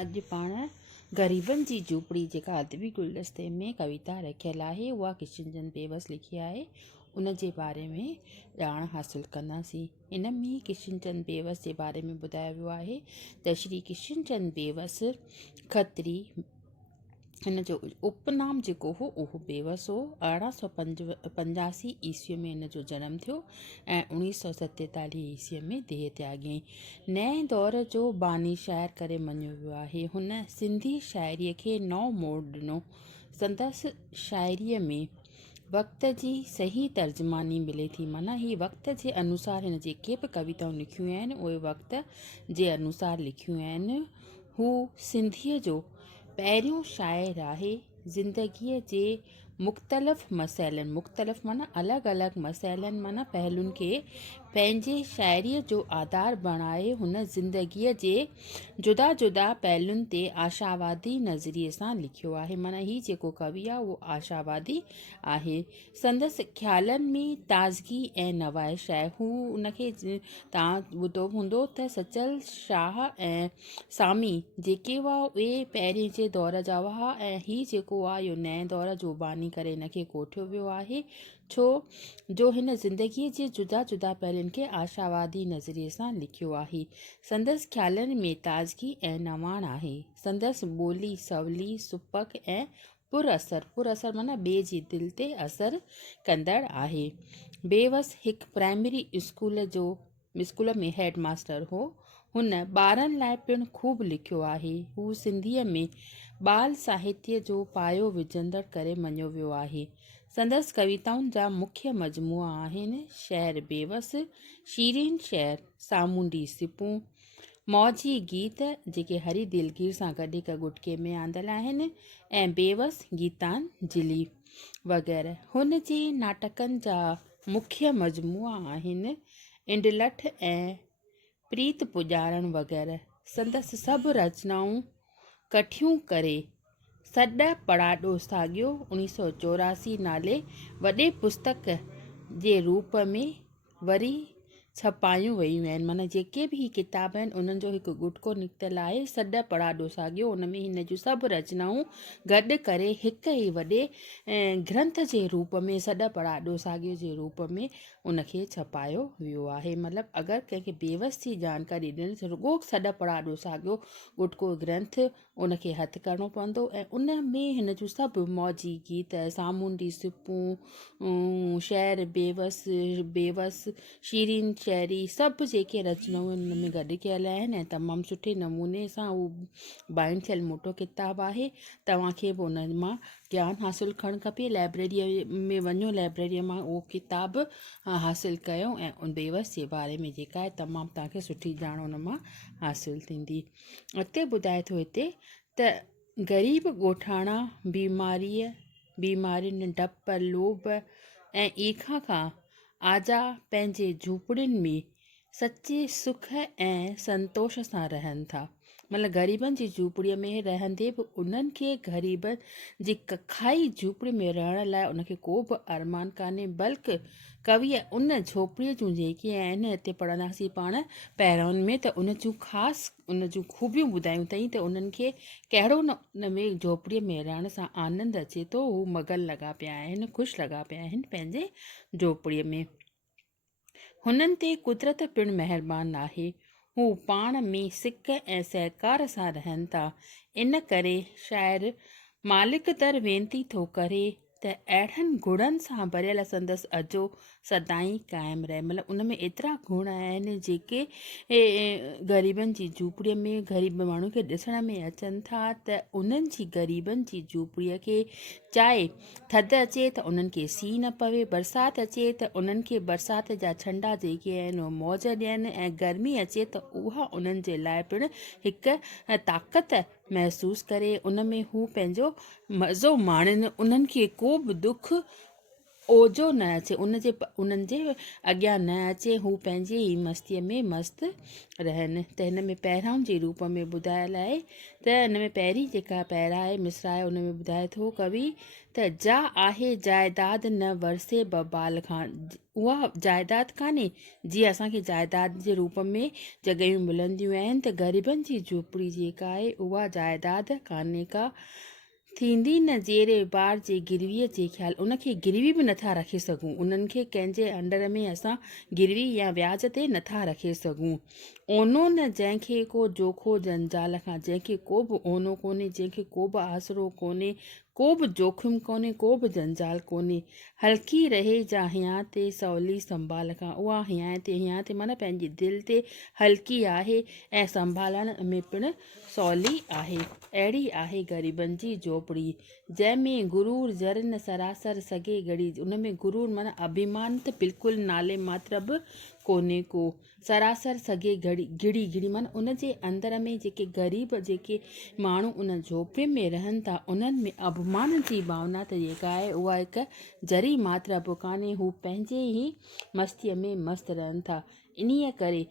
अॼु पाण ग़रीबनि जी झूपड़ी जेका अदबी गुलदस्ते में कविता रखियल आहे उहा किशनचंद बेवस लिखी आहे। उन जे बारे में ॼाण हासिल कंदासीं। इन में किशनचंद बेवस जे बारे में ॿुधायो वियो आहे त श्री किशनचंद बेवस खत्री हिन जो उपनाम जेको हो उहो बेवस हो। 1885 ईस्वीअ में हिन जो जनमु थियो ऐं 1947 ईस्वीअ में देह त्यागी। नए दौर जो बानी शाइर करे मञियो वियो आहे। हुन सिंधी शाइरीअ खे नओं मोड़ ॾिनो। संदसि शाइरीअ में वक़्त जी सही तर्जमानी मिले थी, माना ही वक़्त जे अनुसार हिन जेके बि कविताऊं लिखियूं आहिनि उहे वक़्त जे अनुसार लिखियूं आहिनि। हू सिंधीअ जो पहिरियों शाइर आहे। ज़िंदगीअ जे मुख़्तलिफ़ मसइलनि, मुख़्तलिफ़ माना अलॻि अलॻि मसइलनि माना पहलुनि खे पंहिंजे शाइरीअ जो आधार बणाए हुन ज़िंदगीअ जे जुदा जुदा पहलुनि ते आशावादी नज़रिए सां लिखियो आहे। माना ही जेको कवि आहे उहो आशावादी आहे। संदसि ख़्यालनि में ताज़गी ऐं नवाइश आहे। हू उनखे तव्हां ॿुधो हूंदो त सचल शाह ऐं सामी जेके हुआ उहे पहिरें जे दौर जा हुआ ऐं ही जेको आहे इहो नए दौर जो बानी करे हिनखे कोठियो वियो आहे, छो जो हिन ज़िंदगीअ जे जुदा जुदा पहलुनि खे आशावादी नज़रिए सां लिखियो आहे। संदसि ख़्यालनि में ताज़गी ऐं नवाण आहे। संदसि ॿोली सवली सुपक ऐं पुरअसर माना ॿिए जी दिलि ते असरु कंदड़ आहे। बेवस हिकु प्राइमरी स्कूल में हेड मास्टर हो। हुन ॿारनि लाइ पिणु ख़ूब लिखियो आहे। हू सिंधीअ में बाल साहित्य जो पायो विझंदड़ करे मञियो वियो आहे। संदसि कविताउनि जा मुख्य मजमूआ आहिनि शेर बेवस, शीरीन शेर, सामूंडी सिपूं, मौजी गीत जेके हरी दिलगीर सां गॾु हिकु गुटके में आंदल आहिनि ऐं बेवस गीतांजलि वग़ैरह। हुन जे नाटकनि जा मुख्य मजमूआ आहिनि इंडलठ ऐं प्रीत पुॼारण वग़ैरह। संदसि सभु रचनाऊं कठियूं करे सॾ पड़ाॾो साॻियो 1984 नाले वॾे पुस्तक जे रूप में वरी छपायूं वयूं आहिनि। माना जेके बि ही किताब आहिनि उन्हनि जो हिकु गुटको निकितल आहे सॾ पड़ाॾो साॻियो। उन में हिन जूं सभु रचनाऊं गॾु करे हिकु ई वॾे ग्रंथ जे रूप में सॾ पड़ाॾो साॻियो जे रूप में उनखे छपायो वियो आहे। मतिलबु अगरि कंहिंखे बेवस जी जानकारी ॾियणी त रुॻो सॾ पड़ाॾो साॻियो गुटको ग्रंथ उनखे हथु करिणो पवंदो ऐं उन में हिन जूं सभु मौजी गीत, सामूंडी सिपूं, शेर बेवस, शीरीन शाइरी सभु जेके रचनाऊं हिन में गॾु कयल आहिनि ऐं तमामु सुठे नमूने सां उहो बाइंड थियल मोटो किताबु आहे। तव्हांखे बि उन मां ज्ञान हासिलु करणु खपे। लाइब्रेरीअ में वञो, लाइब्रेरीअ मां उहो किताबु हासिलु कयो ऐं उन बेवस जे बारे में जेका आहे तमामु तव्हांखे सुठी ॼाण उन मां हासिलु थींदी। अॻिते ॿुधाए थो हिते त ग़रीब ॻोठाणा बीमारियुनि डप लोभ ऐं ईखा खां आजा पंहिंजे झूपड़ियुनि में सचे सुख ऐं संतोष सां रहनि था। मतिलबु ग़रीबनि जी झूपड़ीअ में रहंदे बि उन्हनि खे ग़रीबनि जी कखाई झूपड़ी में रहण लाइ उनखे को बि अरमान कान्हे, बल्कि कविअ उन झोपड़ीअ जूं जेके आहिनि हिते पढ़ंदासीं पाण पहिरों में त उन जूं ख़ासि उन जूं ख़ूबियूं ॿुधायूं अथई त उन्हनि खे कहिड़ो न उन में झोपड़ीअ में रहण सां आनंदु अचे थो। हू मगन लॻा पिया आहिनि, ख़ुशि लॻा पिया आहिनि पंहिंजे झोपड़ीअ में। हुननि ते कुदरत पिणु महिरबानी आहे। हू पाण में सिक ऐं सहकार सां रहनि था। इन करे शाइर मालिक दर वेनती थो करे त अहिड़नि गुणनि सां भरियल संदसि अजो सदाईं क़ाइमु रहे। मतिलबु उन में एतिरा गुण आहिनि जेके ग़रीबनि जी झूपड़ीअ में ग़रीब माण्हू खे ॾिसण में अचनि था त उन्हनि जी ग़रीबनि जी झूपड़ीअ खे चाहे थधि अचे त उन्हनि खे सीउ न पवे, बरसाति अचे त उन्हनि खे बरसाति जा छंडा जेके आहिनि उहे मौज ॾियनि ऐं गर्मी अचे त उहा उन्हनि जे लाइ पिणु हिकु ताक़त महसूसु करे उन में हू पंहिंजो मज़ो माणनि। उन्हनि खे को बि दुख ओझो न अचे, उन्हनि जे अॻियां न अचे, हू पंहिंजे ई मस्तीअ में मस्तु रहनि। त हिन में पहिरां जे रूप में ॿुधायल आहे त हिन में पहिरीं जेका पहिरां आहे मिसरा आहे, उन में ॿुधाए थो कवि त जा आहे जाइदाद न वरसे बबाल खां। उहा जाइदाद कान्हे जीअं असांखे जाइदाद जे रूप में जॻहियूं मिलंदियूं आहिनि, त ग़रीबनि जी झोपड़ी जेका आहे उहा जाइदाद कान्हे का। थींदी न जेरे ॿार जे गिरवीअ जे ख़्यालु, उनखे गिरवी बि नथा रखे सघूं, उन्हनि खे कंहिंजे अंडर में असां गिरवी या व्याज ते नथा रखे सघूं। ओनो न जंहिंखे को जोखो जंजाल खां, जंहिंखे को बि ओनो कोन्हे, जंहिंखे को बि आसिरो कोन्हे, को बि जोखिम कोन्हे, को बि जंजाल कोन्हे। हल्की रहे जा हियां ते सवली संभाल खां, उहा हियां ते माना पंहिंजी दिलि ते हल्की आहे ऐं संभालण में पिणु सवली आहे। अहिड़ी आहे ग़रीबनि जी झोपड़ी जंहिंमें गुरूर जर न सरासर सॻे घड़ी। उन में गुरूर माना अभिमान त बिल्कुलु नाले मात्र बि कोन्हे को। सरासर सॻे घड़ी घड़ी माना उन जे अंदर में जेके ग़रीब जेके माण्हू उन झोपड़ीअ में रहनि था, उन्हनि में अभिमान जी भावना त जेका आहे उहा हिकु जरी मात्र बि कान्हे, हू पंहिंजे ई मस्तीअ में मस्तु रहनि था। इन्हीअ करे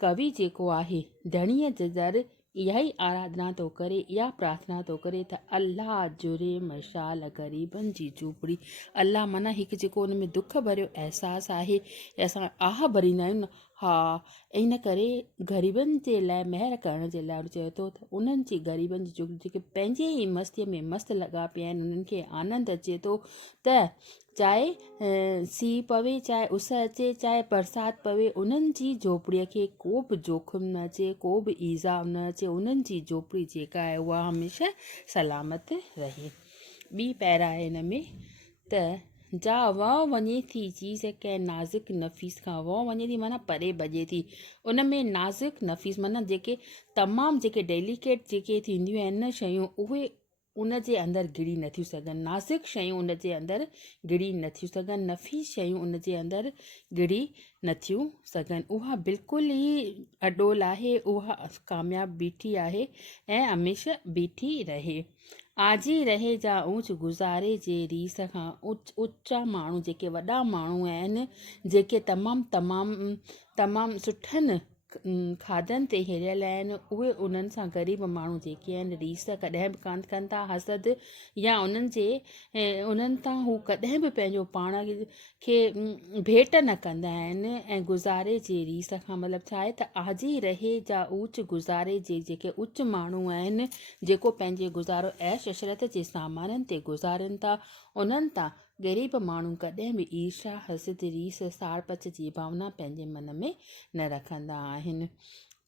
कवि जेको आहे धणीअ जे दर इहा ई आराधना थो करे, इहा प्रार्थना थो करे त अल्लाह जुरे मशाल ग़रीबनि जी झोपड़ी। अल्लाह माना हिकु जेको उन में दुख भरियो अहसासु आहे, असां आह भरींदा आहियूं न, हा, इन करे ग़रीबनि जे लाइ महिर करण जे लाइ चए थो त उन्हनि जी ग़रीबनि जी झोपड़ी जेके पंहिंजे ई मस्तीअ में मस्तु लॻा पिया आहिनि, उन्हनि खे आनंदु अचे थो त चाहे सीउ पवे, चाहे उस अचे, चाहे बरसाति पवे, उन्हनि जी झोपड़ीअ खे को बि जोखिम न अचे, को बि ईज़ा न अचे। उन्हनि जी झोपड़ी जेका आहे उहा हमेशह सलामत रहे। ॿी पैरा आहे हिन में त जा वह वञे थी चीज़ कंहिं नाज़ुक नफ़ीस खां। वह वञे थी माना परे भॼे थी। उन में नाज़ुक नफ़ीस माना जेके तमामु जेके डेलिकेट जेके थींदियूं आहिनि न शयूं, उहे उन जे अंदरि गिड़ी नथियूं सघनि। नाज़ुक शयूं उन जे अंदरि गिड़ी नथियूं सघनि, नफ़ीस शयूं उन जे अंदरि गिड़ी नथियूं सघनि। उहा बिल्कुलु ई अडोल आहे, उहा कामयाबु बीठी आहे ऐं हमेशह बीठी रहे। आजी रहे जा ऊच गुज़ारे जे रीस खां। ऊचा माण्हू जेके वॾा माण्हू आहिनि, जेके तमामु सुठनि खाधनि ते हिरियल आहिनि, उहे उन्हनि सां ग़रीब माण्हू जेके आहिनि रीस कॾहिं बि कान कनि था, हसद या उन्हनि तां हू कॾहिं बि पंहिंजो पाण खे भेट न कंदा आहिनि। ऐं गुज़ारे जे रीस खां मतिलबु छा आहे त आजी रहे जा ऊच गुज़ारे जे जेके उच माण्हू आहिनि, जेको पंहिंजे गुज़ारो ऐश इशरत जे सामाननि ते गुज़ारनि था, उन्हनि तां ग़रीब माण्हू कॾहिं बि ईर्षा हसद रीस साड़ पच जी भावना पंहिंजे मन में न रखंदा आहिनि।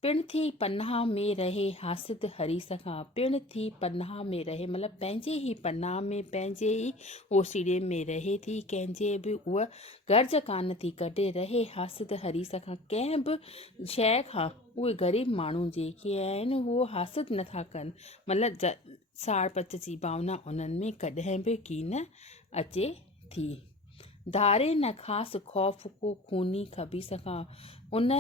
पिण थी पनाह में रहे हासिद हरीस खां। पिण थी पनाह में रहे मतिलबु पंहिंजे ई पनाह में, पंहिंजे ई ओसीड़े में रहे थी, कंहिंजे बि उहा गर्ज कान थी कढे। रहे हासिद हरीस खां, कंहिं बि शइ खां उहे ग़रीब माण्हू जेके आहिनि उहो हासिद नथा कनि, मतिलबु साड़ पच जी भावना उन्हनि में कॾहिं बि कीन अचे थी। धारे न ख़ासि ख़ौफ़ को खूनी खबीस खां। उन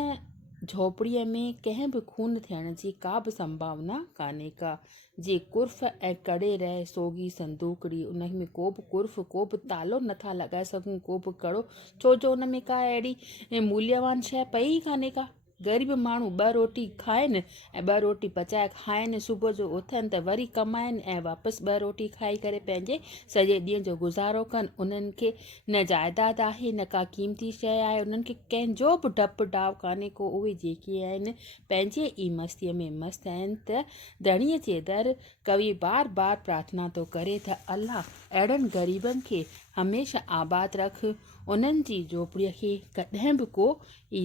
झोपड़ीअ में कंहिं बि खून थियण जी का बि संभावना कान्हे का। जे कुर्फ़ ऐं कड़े रहे सोगी संदूकड़ी। उन में को बि कुर्फ़, को बि तालो नथा लॻाए सघूं, को बि कड़ो, छो जो उन में का अहिड़ी मूल्यवान शइ पई कान्हे का। ग़रीब माण्हू 2 रोटी खाइनि ऐं 2 रोटी पचाए खाइनि, सुबुह जो उथनि त वरी कमाइनि ऐं वापसि 2 रोटी खाई करे पंहिंजे सॼे ॾींहं जो गुज़ारो कनि। उन्हनि खे न जाइदाद आहे, न का क़ीमती शइ आहे, उन्हनि खे कंहिंजो बि डपु डाव कान्हे को। उहे जेके आहिनि पंहिंजे ई मस्तीअ में मस्तु आहिनि। त धणीअ जे दर कवि बार बार प्रार्थना थो करे त अल्लाह अहिड़नि ग़रीबनि खे हमेशह आबाद रख, उन्हनि जी झोपड़ीअ खे कॾहिं बि को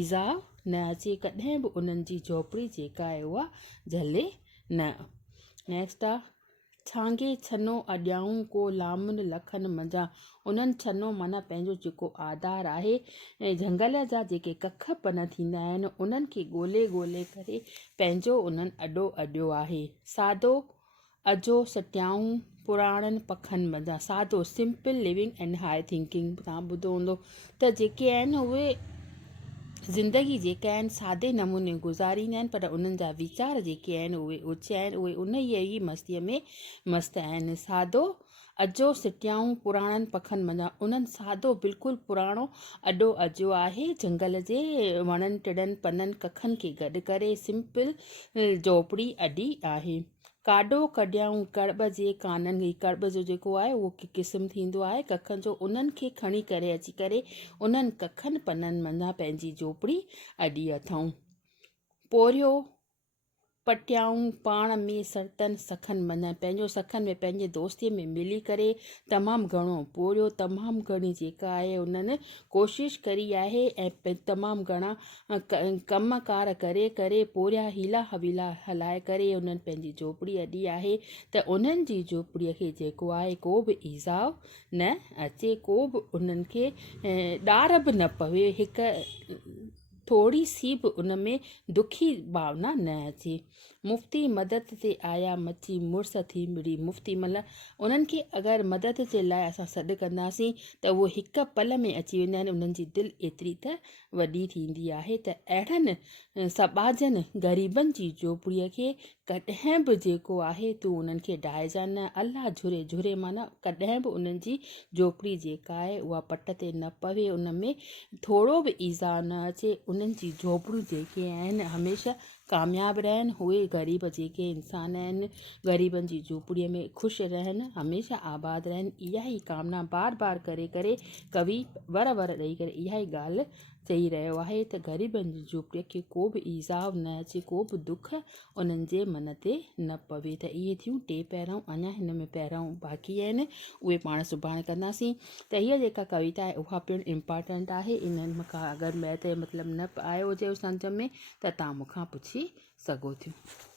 ईज़ा न अचे, कॾहिं बि उन्हनि जी झोपड़ी जेका आहे उहा झले न। नेक्स्ट आहे छांगे छनो अॼाऊं को लामुन लखनि मंझा। उन्हनि छनो माना पंहिंजो जेको आधार आहे ऐं झंगल जा जेके कख पन थींदा आहिनि, उन्हनि खे ॻोल्हे ॻोल्हे करे पंहिंजो उन्हनि अॾो अॾियो आहे। सादो अजो सटियाऊं पुराणनि पखनि मंझा। सादो simple living and high thinking, तव्हां ॿुधो हूंदो त जेके आहिनि उहे ज़िंदगी जेका आहिनि सादे नमूने गुज़ारींदा आहिनि, पर उन्हनि जा वीचार जेके आहिनि उहे ऊचा आहिनि, उहे उन ई मस्तीअ में मस्तु आहिनि। सादो अजो सिटियाऊं पुराणनि पखनि मञा। उन्हनि सादो बिल्कुलु पुराणो अॾो अजो आहे। झंगल जे वणनि टिणनि पननि कखनि खे गॾु करे सिंपल झोपड़ी अॾी आहे। काॾो कढियाऊं कड़ब जे काननि। कड़ब जो जेको आहे उहो क़िस्म थींदो आहे कखनि जो, उन्हनि खे खणी करे अची करे उन्हनि कखनि पननि मञा पंहिंजी झोपड़ी अॾी अथऊं। पोरियो पटियाऊं पाण में सर्तन सखनि मञा। पंहिंजो सखनि में पंहिंजे दोस्तीअ में मिली करे तमामु घणो पोरियो तमामु घणी जेका आहे उन्हनि कोशिशि करी आहे ऐं तमामु घणा कमकार करे करे पोरिया हीला हवीला हलाए करे उन्हनि पंहिंजी झोपड़ी अॾी आहे त उन्हनि जी झोपड़ीअ खे जेको आहे को बि ईज़ाउ न अचे, को बि उन्हनि खे ॾार बि न पवे, हिकु थोरी सी बि उन में दुखी भावना न अचे। मुफ़्ती मदद ते आया मची मुड़स थी मिड़ी। मुफ़्ती मतिलबु उन्हनि खे अगरि मदद जे लाइ असां सॾु कंदासीं त उहो हिकु पल में अची वेंदा आहिनि। उन्हनि जी दिलि एतिरी त वॾी थींदी आहे त अहिड़नि सबाजनि ग़रीबनि जी झोपड़ीअ खे कॾहिं बि जेको आहे तूं उन्हनि खे ढाइजा न। अलाह झुरे झुरे माना कॾहिं बि उन्हनि जी झोपड़ी जेका आहे उहा पट ते न पवे, उन में थोरो बि ईज़ा न अचे। उन्हनि जी झोपड़ियूं जेके आहिनि हमेशह कामयाबु रहनि। उहे ग़रीब जेके इंसान आहिनि ग़रीबनि जी झोपड़ीअ में ख़ुशि रहनि, हमेशह आबाद रहनि। इहा ई कामना बार बार करे करे कवि वर वर ॾेई करे इहा ई ॻाल्हि चई रहियो आहे त ग़रीबनि जी झोपड़ीअ खे को बि ईज़ाउ न अचे, को बि दुख उन्हनि जे मन ते न पवे। त इहे थियूं टे पहिरां। अञा हिन में पहिरां बाक़ी आहिनि, उहे पाण सुभाणे कंदासीं। त हीअ जेका कविता आहे उहा पिणु इम्पॉर्टेंट आहे। इन्हनि खां अगरि मैथ जो मतिलबु न आयो हुजे सम्झ में त तव्हां मूंखां पुछी सघो थियूं।